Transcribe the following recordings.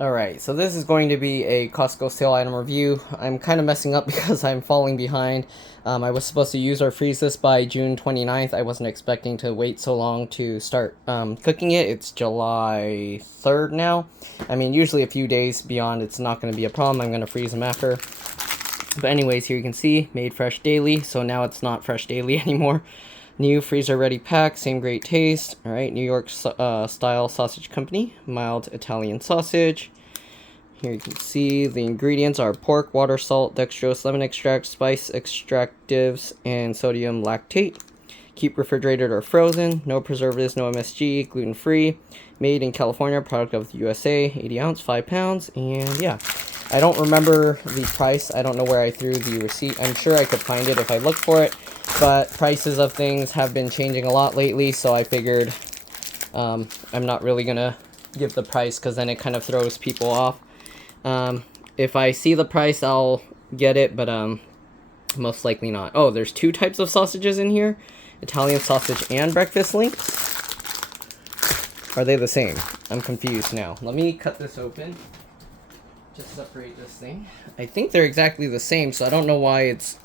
Alright, so this is going to be a Costco sale item review. I'm kind of messing up because I'm falling behind. I was supposed to use or freeze this by June 29th. I wasn't expecting to wait so long to start cooking it. It's July 3rd now. I mean, usually a few days beyond it's not going to be a problem. I'm going to freeze them after. But anyways, here you can see, made fresh daily. So now it's not fresh daily anymore. New freezer ready pack, same great taste. All right, New York style sausage company, mild Italian sausage. Here you can see the ingredients are pork, water, salt, dextrose, lemon extract, spice extractives, and sodium lactate. Keep refrigerated or frozen. No preservatives, no MSG, gluten free. Made in California, product of the USA, 80 ounce, 5 pounds, and yeah. I don't remember the price. I don't know where I threw the receipt. I'm sure I could find it if I look for it. But prices of things have been changing a lot lately, so I figured I'm not really going to give the price because then it kind of throws people off. If I see the price, I'll get it, but most likely not. Oh, there's two types of sausages in here. Italian sausage and breakfast links. Are they the same? I'm confused now. Let me cut this open. Just separate this thing. I think they're exactly the same, so I don't know why it's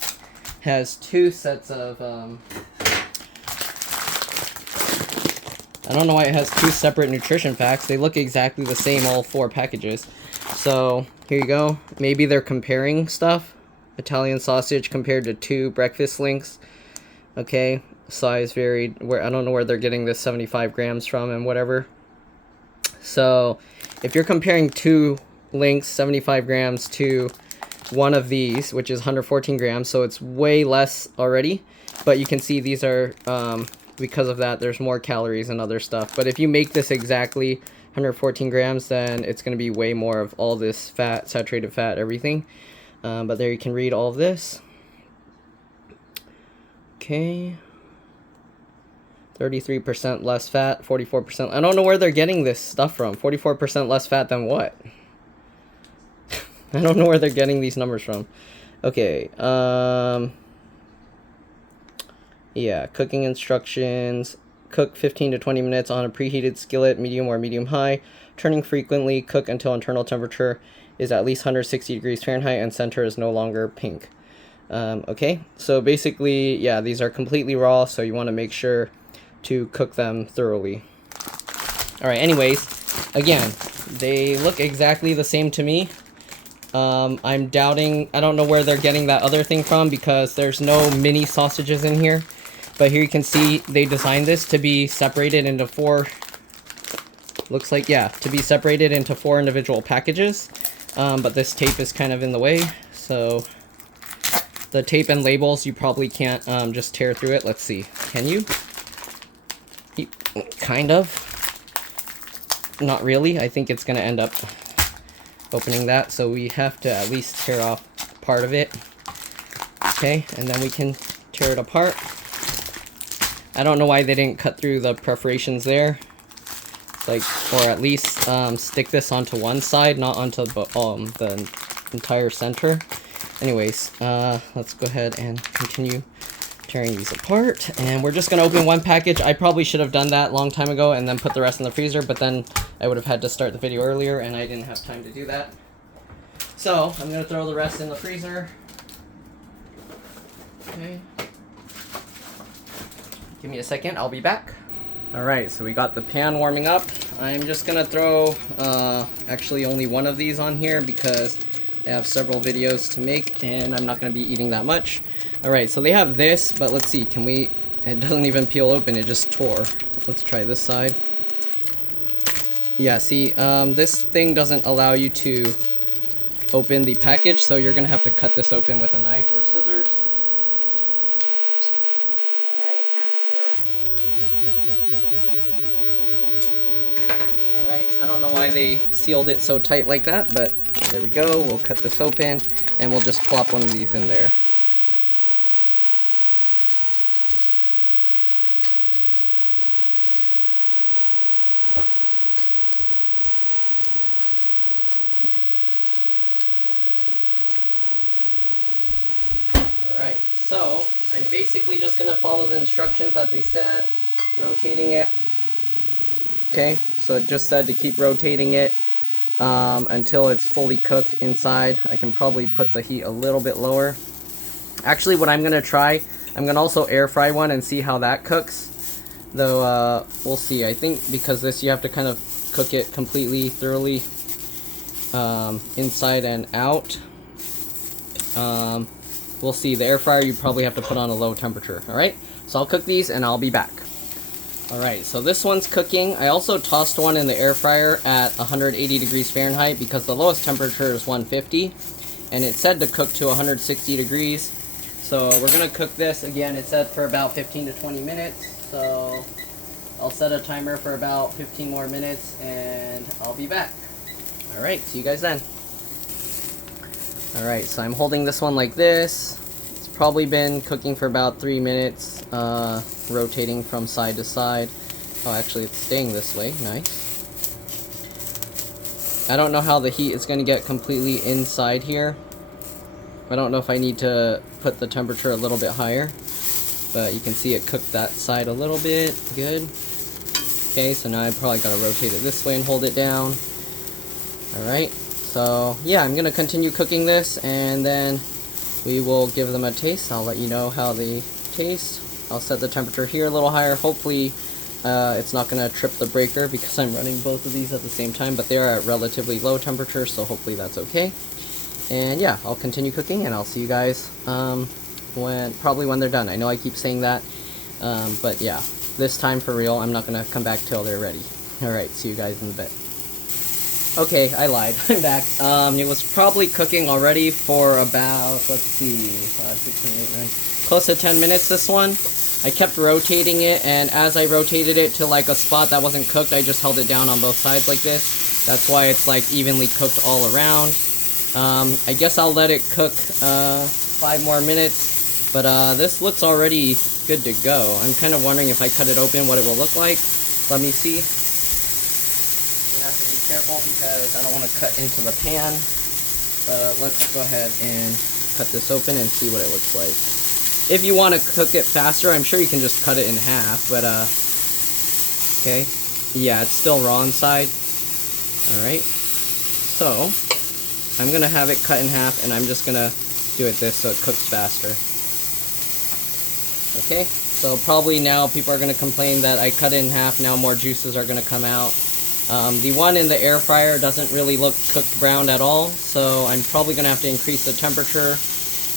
has two sets of I don't know why it has two separate nutrition packs. They look exactly the same, all four packages. So here you go. Maybe they're comparing stuff. Italian sausage compared to two breakfast links. Okay, size varied. Where I don't know where they're getting this 75 grams from and whatever. So if you're comparing two links, 75 grams, to one of these, which is 114 grams, so it's way less already, but you can see these are because of that there's more calories and other stuff. But if you make this exactly 114 grams, then it's going to be way more of all this fat, saturated fat, everything. But there you can read all of this. Okay, 33% less fat, 44%. I don't know where they're getting this stuff from. 44% less fat than what? I don't know where they're getting these numbers from. Okay, yeah, cooking instructions. Cook 15 to 20 minutes on a preheated skillet, medium or medium high. Turning frequently, cook until internal temperature is at least 160 degrees Fahrenheit and center is no longer pink. Okay, so basically, yeah, these are completely raw, so you want to make sure to cook them thoroughly. Alright, anyways, again, they look exactly the same to me. I'm doubting, I don't know where they're getting that other thing from because there's no mini sausages in here. But here you can see they designed this to be separated into four, looks like, yeah, to be separated into four individual packages. But this tape is kind of in the way, so the tape and labels, you probably can't just tear through it. Let's see, can you? Kind of. Not really. I think it's going to end up opening that, so we have to at least tear off part of it. Okay, and then we can tear it apart. I don't know why they didn't cut through the perforations there, like, or at least stick this onto one side, not onto the entire center. Anyways, let's go ahead and continue tearing these apart, and we're just gonna open one package. I probably should have done that a long time ago and then put the rest in the freezer, but then I would have had to start the video earlier and I didn't have time to do that. So I'm gonna throw the rest in the freezer. Okay, give me a second, I'll be back. Alright, so we got the pan warming up. I'm just gonna throw actually only one of these on here because I have several videos to make and I'm not gonna be eating that much. Alright, so they have this, but let's see, can we, it doesn't even peel open, it just tore. Let's try this side. Yeah, see, this thing doesn't allow you to open the package, so you're gonna have to cut this open with a knife or scissors. Alright, alright, I don't know why they sealed it so tight like that, but there we go. We'll cut this open, and we'll just plop one of these in there. Alright, so I'm basically just going to follow the instructions that they said, rotating it. Okay, so it just said to keep rotating it until it's fully cooked inside. I can probably put the heat a little bit lower. Actually, what I'm going to try, I'm going to also air fry one and see how that cooks. Though, we'll see. I think because this, you have to kind of cook it completely, thoroughly, inside and out. We'll see. The air fryer, you probably have to put on a low temperature. Alright, so I'll cook these and I'll be back. Alright, so this one's cooking. I also tossed one in the air fryer at 180 degrees Fahrenheit because the lowest temperature is 150. And it said to cook to 160 degrees. So we're going to cook this. Again, it said for about 15 to 20 minutes. So I'll set a timer for about 15 more minutes and I'll be back. Alright, see you guys then. Alright, so I'm holding this one like this. It's probably been cooking for about 3 minutes, rotating from side to side. Oh, actually it's staying this way. Nice. I don't know how the heat is going to get completely inside here. I don't know if I need to put the temperature a little bit higher. But you can see it cooked that side a little bit. Good. Okay, so now I probably got to rotate it this way and hold it down. Alright. So, yeah, I'm going to continue cooking this, and then we will give them a taste. I'll let you know how they taste. I'll set the temperature here a little higher. Hopefully, it's not going to trip the breaker because I'm running both of these at the same time, but they are at relatively low temperature, so hopefully that's okay. And yeah, I'll continue cooking, and I'll see you guys probably when they're done. I know I keep saying that, but yeah, this time for real, I'm not going to come back till they're ready. Alright, see you guys in a bit. Okay, I lied. I'm back. It was probably cooking already for about, let's see, 5, 6, 7, 8, 9, close to 10 minutes, this one. I kept rotating it, and as I rotated it to like a spot that wasn't cooked, I just held it down on both sides like this. That's why it's like evenly cooked all around. I guess I'll let it cook 5 more minutes, but this looks already good to go. I'm kind of wondering if I cut it open what it will look like. Let me see. Have to be careful because I don't want to cut into the pan. Let's go ahead and cut this open and see what it looks like. If you want to cook it faster, I'm sure you can just cut it in half, but okay. Yeah, it's still raw inside. Alright. So, I'm going to have it cut in half, and I'm just going to do it this so it cooks faster. Okay, so probably now people are going to complain that I cut it in half, now more juices are going to come out. The one in the air fryer doesn't really look cooked brown at all, so I'm probably going to have to increase the temperature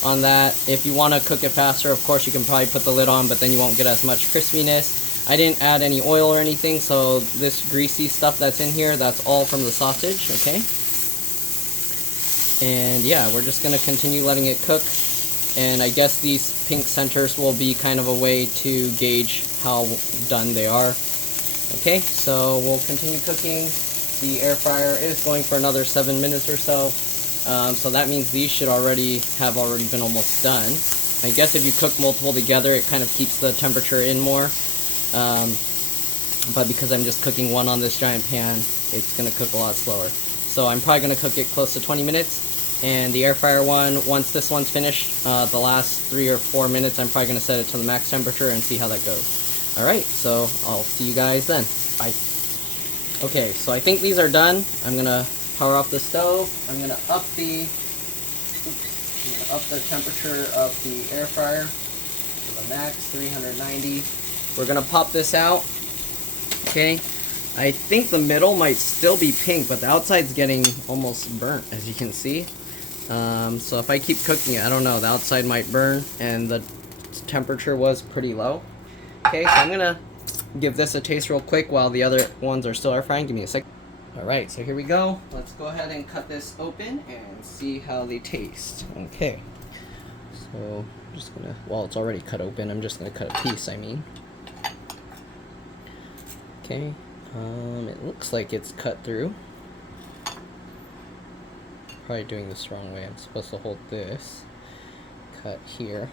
on that. If you want to cook it faster, of course you can probably put the lid on, but then you won't get as much crispiness. I didn't add any oil or anything, so this greasy stuff that's in here, that's all from the sausage, okay? And yeah, we're just going to continue letting it cook, and I guess these pink centers will be kind of a way to gauge how done they are. Okay, so we'll continue cooking. The air fryer is going for another 7 minutes or so. So that means these should already been almost done. I guess if you cook multiple together, it kind of keeps the temperature in more. But because I'm just cooking one on this giant pan, it's going to cook a lot slower. So I'm probably going to cook it close to 20 minutes. And the air fryer one, once this one's finished, the last 3 or 4 minutes, I'm probably going to set it to the max temperature and see how that goes. Alright, so I'll see you guys then. Bye. Okay, so I think these are done. I'm going to power off the stove. I'm going to up the temperature of the air fryer to the max, 390. We're going to pop this out. Okay, I think the middle might still be pink, but the outside's getting almost burnt, as you can see. So if I keep cooking it, I don't know, the outside might burn, and the temperature was pretty low. Okay, so I'm going to give this a taste real quick while the other ones are still air frying. Give me a sec. Alright, so here we go. Let's go ahead and cut this open and see how they taste. Okay, so I'm just going to, well, it's already cut open. I'm just going to cut a piece, I mean. Okay, it looks like it's cut through. Probably doing this the wrong way. I'm supposed to hold this. Cut here.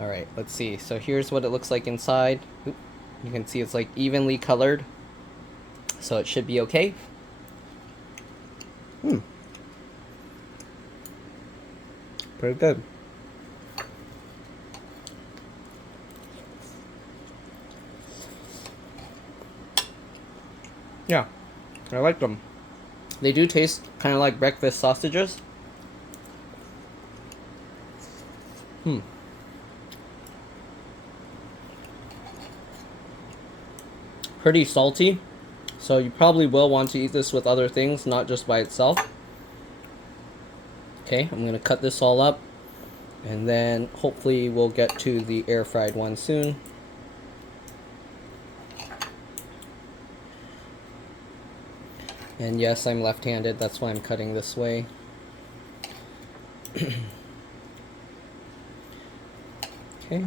Alright, let's see. So here's what it looks like inside. Oop, you can see it's like evenly colored. So it should be okay. Pretty good. Yeah, I like them. They do taste kind of like breakfast sausages. Pretty salty, so you probably will want to eat this with other things, not just by itself. Okay, I'm gonna cut this all up, and then hopefully we'll get to the air fried one soon. And yes, I'm left-handed, that's why I'm cutting this way. Okay.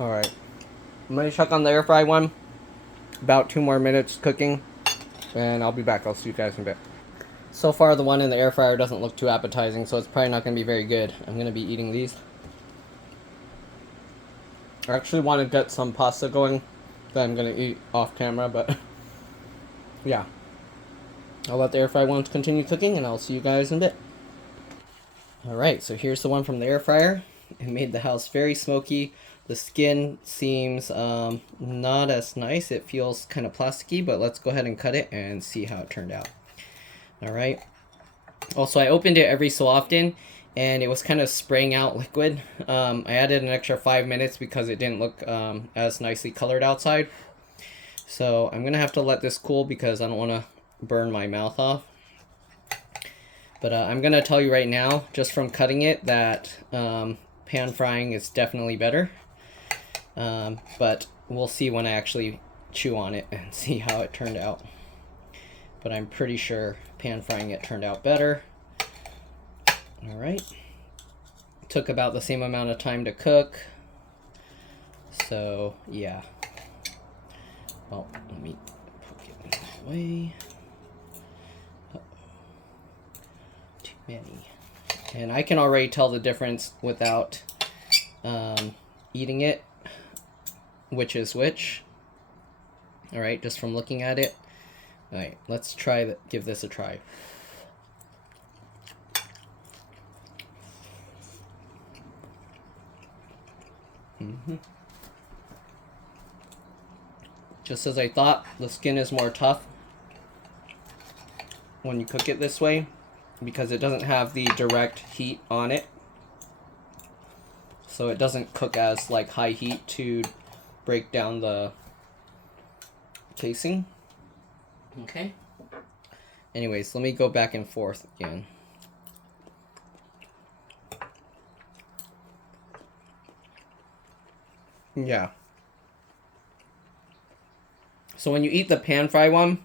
Alright. I'm going to check on the air fry one. About 2 more minutes cooking. And I'll be back. I'll see you guys in a bit. So far, the one in the air fryer doesn't look too appetizing, so it's probably not going to be very good. I'm going to be eating these. I actually want to get some pasta going that I'm going to eat off camera, but yeah. I'll let the air fry ones continue cooking, and I'll see you guys in a bit. Alright, so here's the one from the air fryer. It made the house very smoky. The skin seems not as nice. It feels kind of plasticky, but let's go ahead and cut it and see how it turned out. Alright. Also, I opened it every so often, and it was kind of spraying out liquid. I added an extra 5 minutes because it didn't look as nicely colored outside. So I'm going to have to let this cool because I don't want to burn my mouth off. But I'm going to tell you right now, just from cutting it, that pan frying is definitely better. But we'll see when I actually chew on it and see how it turned out. But I'm pretty sure pan frying it turned out better. Alright. Took about the same amount of time to cook. So, yeah. Well, let me poke it away. Too many. And I can already tell the difference without eating it, which is which. Alright, just from looking at it. Alright, let's give this a try. Just as I thought, the skin is more tough when you cook it this way because it doesn't have the direct heat on it. So it doesn't cook as like high heat to break down the casing. Okay. Anyways, let me go back and forth again. Yeah. So when you eat the pan fry one,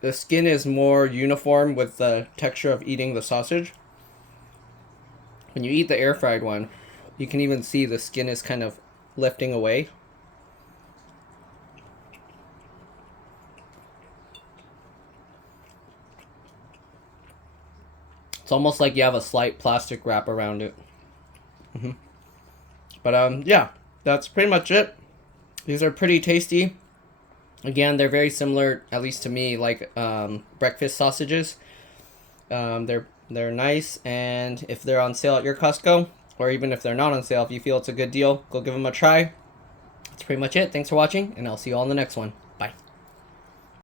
the skin is more uniform with the texture of eating the sausage. When you eat the air fried one, you can even see the skin is kind of lifting away. It's almost like you have a slight plastic wrap around it. But yeah, that's pretty much it. These are pretty tasty. Again, they're very similar, at least to me, like breakfast sausages. They're nice, and if they're on sale at your Costco, or even if they're not on sale, if you feel it's a good deal, go give them a try. That's pretty much it. Thanks for watching, and I'll see you all in the next one.